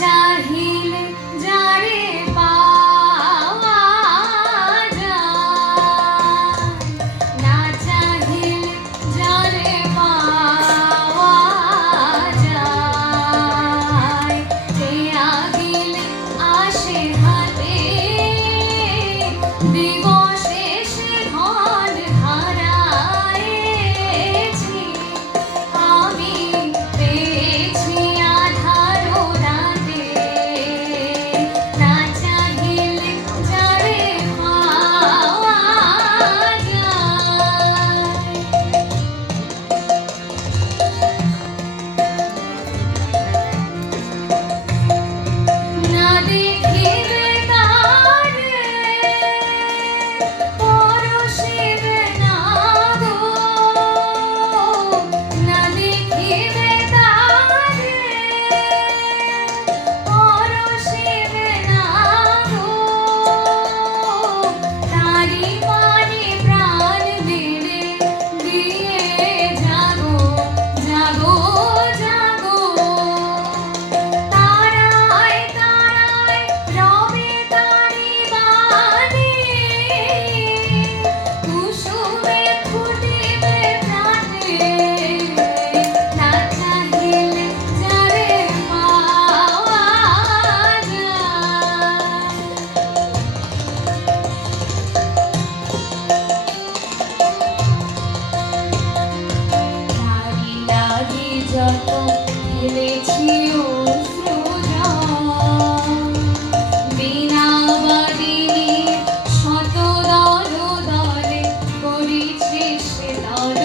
চাহিলে যারে পাওয়া যায়, না চাহিলে যারে পাওয়া যায়, দেয়া গেলে আসে হাতে দিবসে সে ধন হারায়েছি আমি, পেয়েছি আধার রাতে, না চাহিলে যারে পাওয়া যায়। না দেখিবে তারে পরশিবে না গো, না দেখিবে তারে পরশিবে না গো, তারি পানে প্রাণ দিলে দিয়ে জাগো জাগো জাগো, তারায় তারায় রবে তারি বাণী, কুসুমে ফুটিবে প্রাণে, না চাহিলে যারে পাওয়া যায়। তারি লাগি যত ঢেলেছি অশ্রুজল, বীণাবাদিনীর শত দল দলে করিছে সে দল